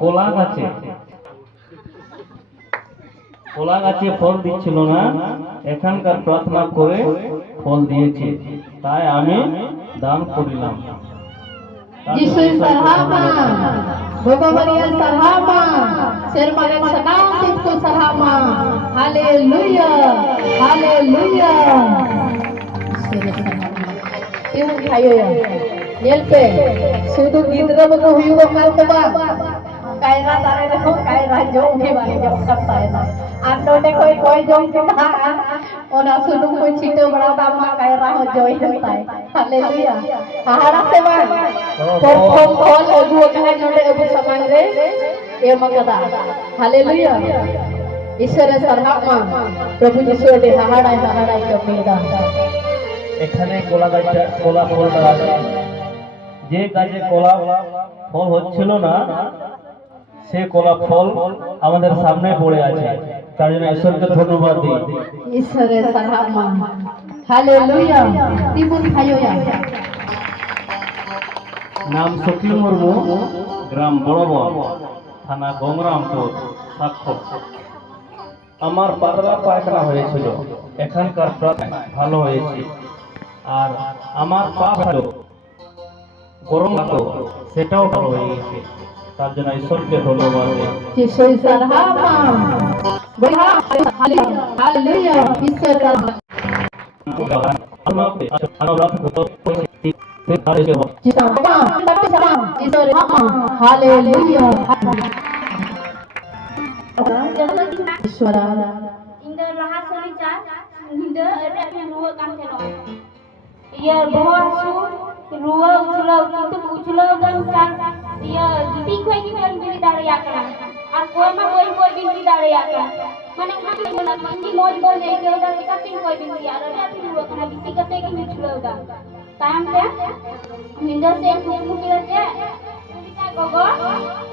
কলা গাছে ফল দিচ্ছিল না, এখানকার প্রার্থনা করে ফল দিয়েছে, তাই আমি দান করিলাম। Yesus sarhama, Bapa Maria sarhama, Sermalen senang tipku sarhama, Haleluya, Haleluya. Tiung kayo ya, nyelpe, sudu gidra bago huyuga kalte ba, kaira tare dekho, kaira jom ke bani jom karta hai na, ando ne koi jom ke na, ona sudu koi chito bada dama kaira ho joy jomta hai, Haleluya. Ahara se ba, pom abu kahe node abu samang re, ye magada, Haleluya. Ishwara sarhama, Prabhu Jisu de haharai kemeda. এখানে কলা ফলটা আছে, যে গাছে কলা ফল হচ্ছিল না সে কলা ফল আমাদের সামনে পড়ে আছে, তার জন্য ঈশ্বরকে ধন্যবাদ দিই। ঈশ্বরের সারহামা, হালেলুয়া। তিবুন খায়োয়া। নাম সখী মুর্মু, গ্রাম বড়বর, থানা গঙ্গরামপুর, সাক্ষ্য। আমার পাতলা পায়খানা হয়েছিল, এখানকার প্রার্থনা ভালো হয়েছে। আর আমার পা ভালো গরম লাগতো, সেটাও ভালো হয়ে গেছে, তার জন্য ঈশ্বরকে ধন্যবাদ দিই। যিশুর সারহামা, হালেলুয়া। ঈশ্বর Haleluya. Suara. Indah bahasa licat, indah ada yang dua kan teno. Ia bawa su, dua uculau dan kan. Ia giti kue kan bili dari akan. Aku emang kue bili dari akan. Mana mandi mau boleh ke udah dikatin kue bili ada dua kan giti kata yang uculau dah. Time dia, indah saya mungkin aja.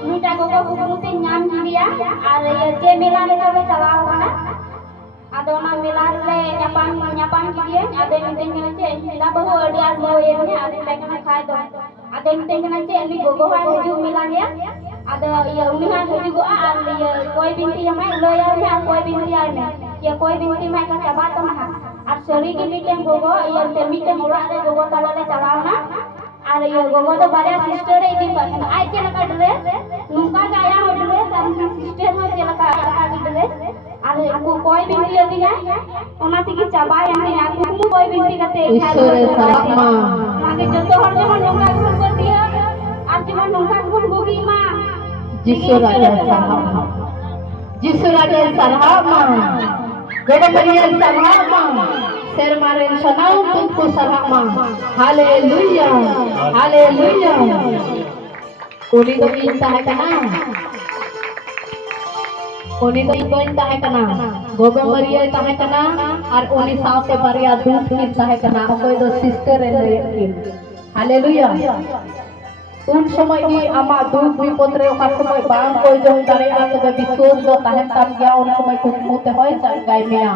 Nuta gogo buku nyam dia, ada je milan itu calaw mana, ada orang milan le nyapan dia, ada yang tinggal je, tidak bawa dia bawa ini, ada yang pengen khai dong, ada yang tinggal je, ini gogo hari haju milan ya, ada ya unihan haju goa, ada ya koi binti yang mai loyal ni, koi binti yang ya koi binti mai kan cabat tu mah, ada sorry kita yang gogo, ya meeting orang ada gogo kalau le calaw na. Ada yang gogo tu banyak sister ini kan, ay cila dress, nungka gaya dress, sama sister mau cila dress. Ada aku koi binti lagi kan, ona tiki cabai yang ni aku mu koi binti kate. Ishwara sarhama. Maka jodoh orang cuma nungka pun berdia, ar cuma nungka pun bugi mah. Jisu Raja sarhama. Jisu Raja sarhama. Bapa Maria sarhama. Sermaren sanau tutku sarhama. Haleluya, haleluya. Uni to inta hai kana. Uni to inta hai kana. Bapa Maria inta hai kana. Ar uni saute baria dut inta hai kana. Koi do sister ele. Haleluya. उन समय की आमा दुख विपद रे ओका समय बांग कोई जो दारे आ तबे विश्वास दो ताहेन ताम गया उन समय कुसमुते होय गाय मेया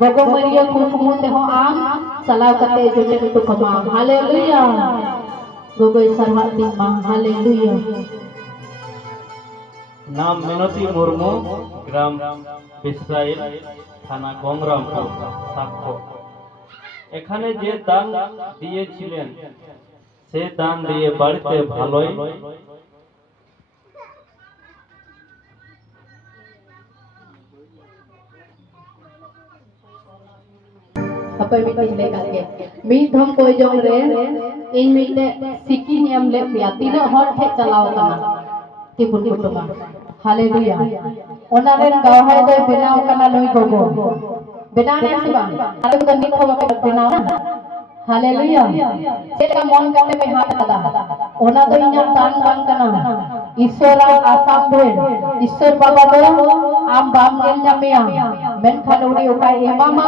गोगो मरिया कुसमुते हो आम सलाव कते जोटे तो कमा हालेलुया गोगो सरहदी मा हालेलुया। नाम मिनती मुर्मू, ग्राम बिस्राइल, থানা গঙ্গরামপুর, সাক্ষ্য। এখানে যে দান দিয়েছিলেন সে দান দিয়ে বাড়িতে ভালোই apa yang kita lihat mi dhom koi jong re in mi te siki niam le ya tino hor the chalao kana tipun kutuma haleluya ona ren gawhai doi benau kana noi gogo benau ne siba ale ko nit hoba ke benau Haleluya. Cela mon kate me hat kada. Ona do inya tan tan kana. Ishwara asam bhe. Ishwar baba do am bam ngel nyamia. Men khan uri ukai emama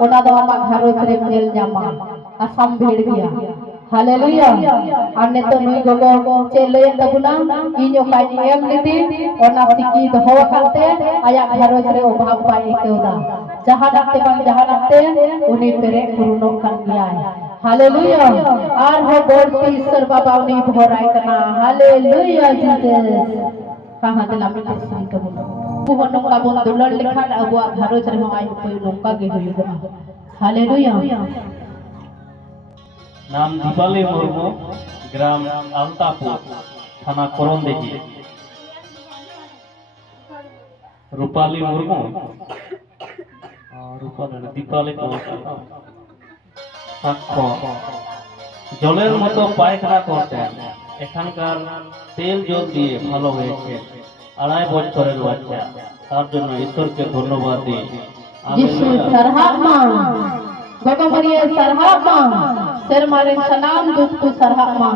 ona do ama gharos re ngel nyama. Asam bhed gaya. Haleluya. Anne to nui gogo cele tabuna inyo kai em liti ona siki do ho kate aya gharos re obhab pai ekeuda. Jahanate bang jahanate uni pere puruno kan gaya. Haleluya. Ar ho God Ishwar Baba uni bhorai kana. Haleluya Jesus. kaha dalam itu sri kamu bukan nongka bon dolar lekhan abu agharu cari mau ayu koyu nongka gitu juga haleluya নাম দীপালি মুর্মু, গ্রাম আলতাপুর, থানা করণদিঘি। রূপালী মুর্মু, দীপালি সাক্ষ্য জলের মতো পায়খানা করতেন, এখানকার তেল জল দিয়ে ভালো হয়েছে। 2.5 বছরের বাচ্চা, তার জন্য ঈশ্বরকে ধন্যবাদ দিই। Yesus sarhama Bapak Maria sarhama Sermarin salam dukku sarhama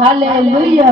haleluya